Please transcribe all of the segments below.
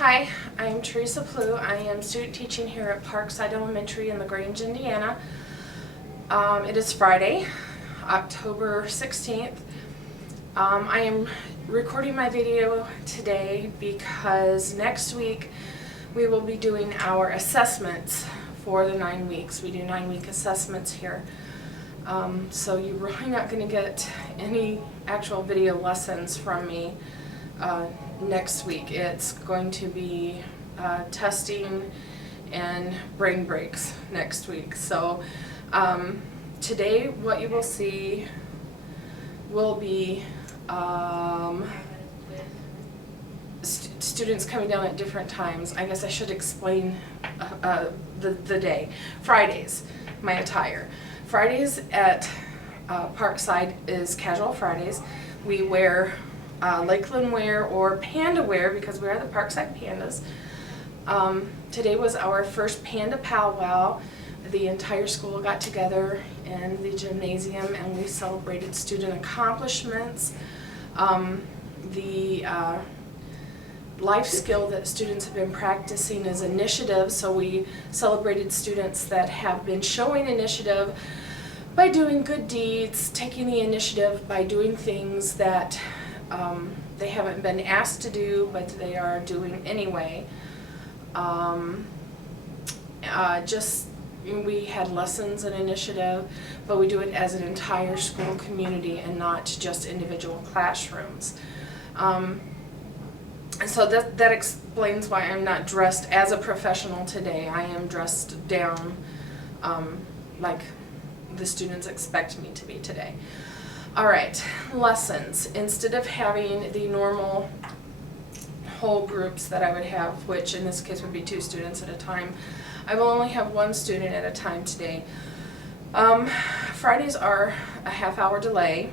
Hi, I'm Teresa Plew. I am student teaching here at Parkside Elementary in LaGrange, Indiana. It is Friday, October 16th. I am recording my video today because next week we will be doing our assessments for the 9 weeks. We do 9-week assessments here. So you're really not going to get any actual video lessons from me next week. It's going to be testing and brain breaks next week. So today what you will see will be students coming down at different times. I guess I should explain the day. Fridays, my attire. Fridays at Parkside is Casual Fridays. We wear Lakeland wear or Panda wear because we are the Parkside Pandas. Today was our first Panda powwow. The entire school got together in the gymnasium and we celebrated student accomplishments. The life skill that students have been practicing is initiative, so we celebrated students that have been showing initiative by doing good deeds, taking the initiative by doing things that they haven't been asked to do, but they are doing anyway. We had lessons in initiative, but we do it as an entire school community and not just individual classrooms. So that explains why I'm not dressed as a professional today. I am dressed down like the students expect me to be today. Alright, lessons. Instead of having the normal whole groups that I would have, which in this case would be 2 students at a time, I will only have 1 student at a time today. Fridays are a half-hour delay.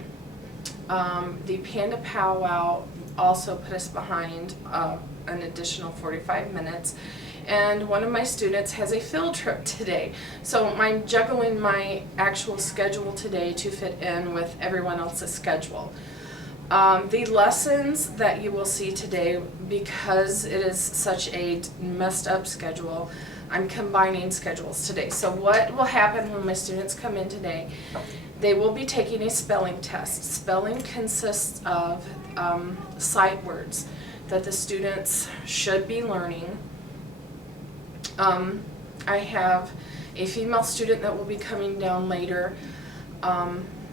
The Panda powwow also put us behind an additional 45 minutes. And one of my students has a field trip today. So I'm juggling my actual schedule today to fit in with everyone else's schedule. The lessons that you will see today, because it is such a messed up schedule, I'm combining schedules today. So what will happen when my students come in today? They will be taking a spelling test. Spelling consists of sight words that the students should be learning. I have a female student that will be coming down later.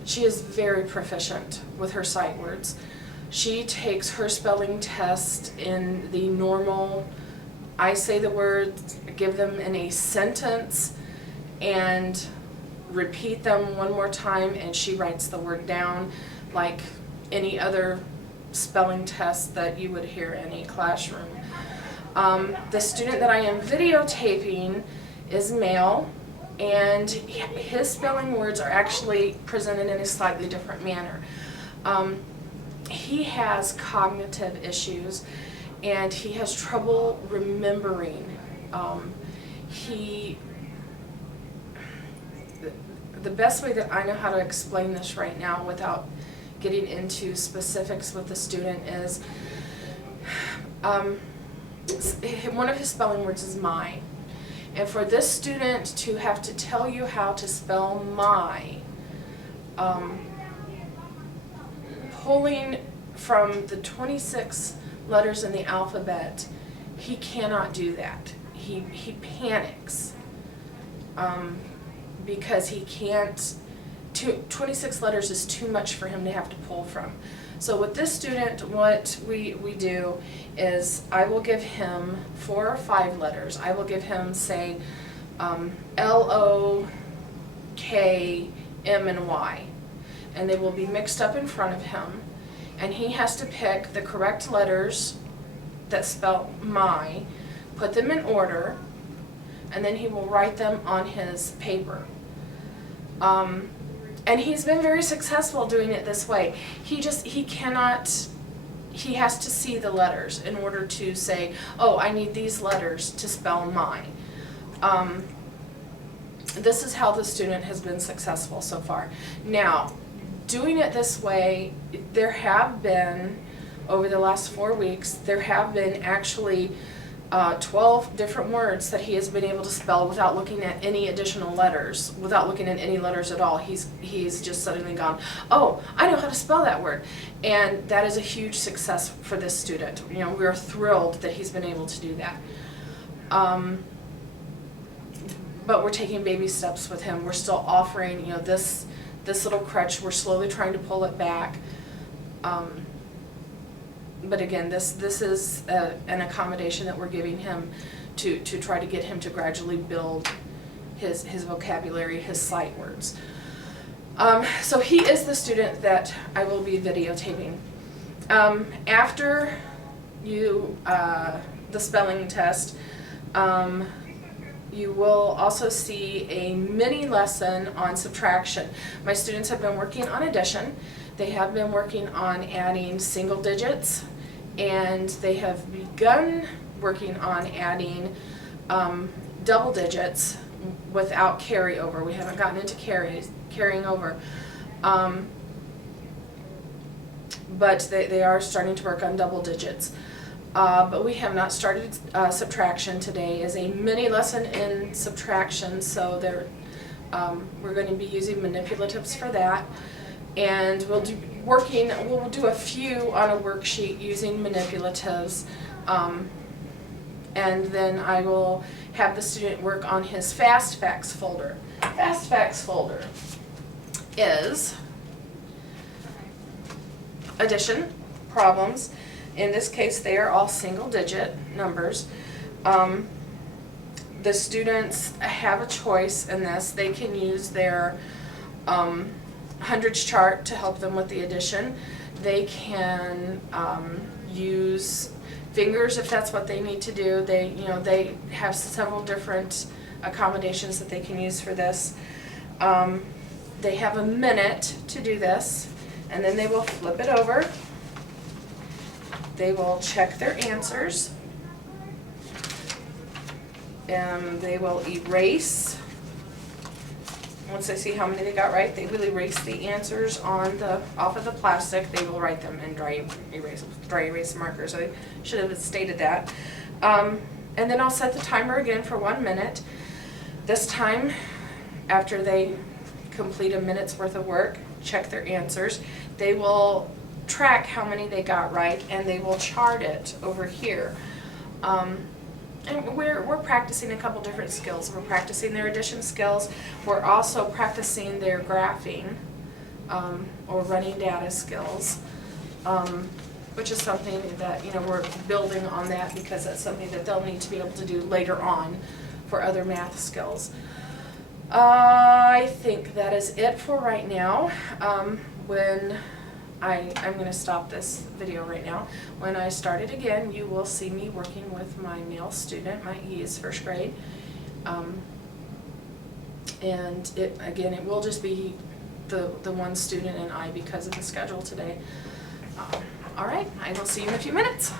She is very proficient with her sight words. She takes her spelling test in the normal, I say the words, give them in a sentence, and repeat them one more time, and she writes the word down like any other spelling test that you would hear in a classroom. The student that I am videotaping is male, and his spelling words are actually presented in a slightly different manner. He has cognitive issues and he has trouble remembering. The best way that I know how to explain this right now without getting into specifics with the student is one of his spelling words is my. And for this student to have to tell you how to spell my, pulling from the 26 letters in the alphabet, he cannot do that. He panics because he can't, 26 letters is too much for him to have to pull from. So with this student, what we do is I will give him 4 or 5 letters. I will give him, say, L-O-K-M and Y. And they will be mixed up in front of him. And he has to pick the correct letters that spell my, put them in order, and then he will write them on his paper. And he's been very successful doing it this way. He has to see the letters in order to say, oh, I need these letters to spell my. This is how the student has been successful so far. Now, doing it this way, there have been, over the last 4 weeks, there have been actually 12 different words that he has been able to spell without looking at any additional letters, without looking at any letters at all. He's just suddenly gone, oh, I know how to spell that word. And that is a huge success for this student. You know, we're thrilled that he's been able to do that. But we're taking baby steps with him. We're still offering, you know, this little crutch. We're slowly trying to pull it back. But again, this is an accommodation that we're giving him to try to get him to gradually build his vocabulary, his sight words. So he is the student that I will be videotaping. After the spelling test, you will also see a mini lesson on subtraction. My students have been working on addition. They have been working on adding single digits, and they have begun working on adding double digits without carryover. We haven't gotten into carrying over. But they are starting to work on double digits. But we have not started subtraction. Today is a mini lesson in subtraction, so we're going to be using manipulatives for that. And we'll do a few on a worksheet using manipulatives, and then I will have the student work on his Fast Facts folder. Fast Facts folder is addition, problems. In this case, they are all single-digit numbers. The students have a choice in this. They can use their hundreds chart to help them with the addition. They can use fingers if that's what they need to do. They have several different accommodations that they can use for this. They have a minute to do this, and then they will flip it over. They will check their answers. They will erase. Once they see how many they got right, they will erase the answers off of the plastic. They will write them in dry erase markers. I should have stated that. And then I'll set the timer again for 1 minute. This time, after they complete a minute's worth of work, check their answers, they will track how many they got right, and they will chart it over here. And we're practicing a couple different skills. We're practicing their addition skills. We're also practicing their graphing or running data skills, which is something that we're building on that because that's something that they'll need to be able to do later on for other math skills. I think that is it for right now. I'm going to stop this video right now. When I start it again, you will see me working with my male student. He is first grade. And it will just be the one student and I because of the schedule today. All right, I will see you in a few minutes.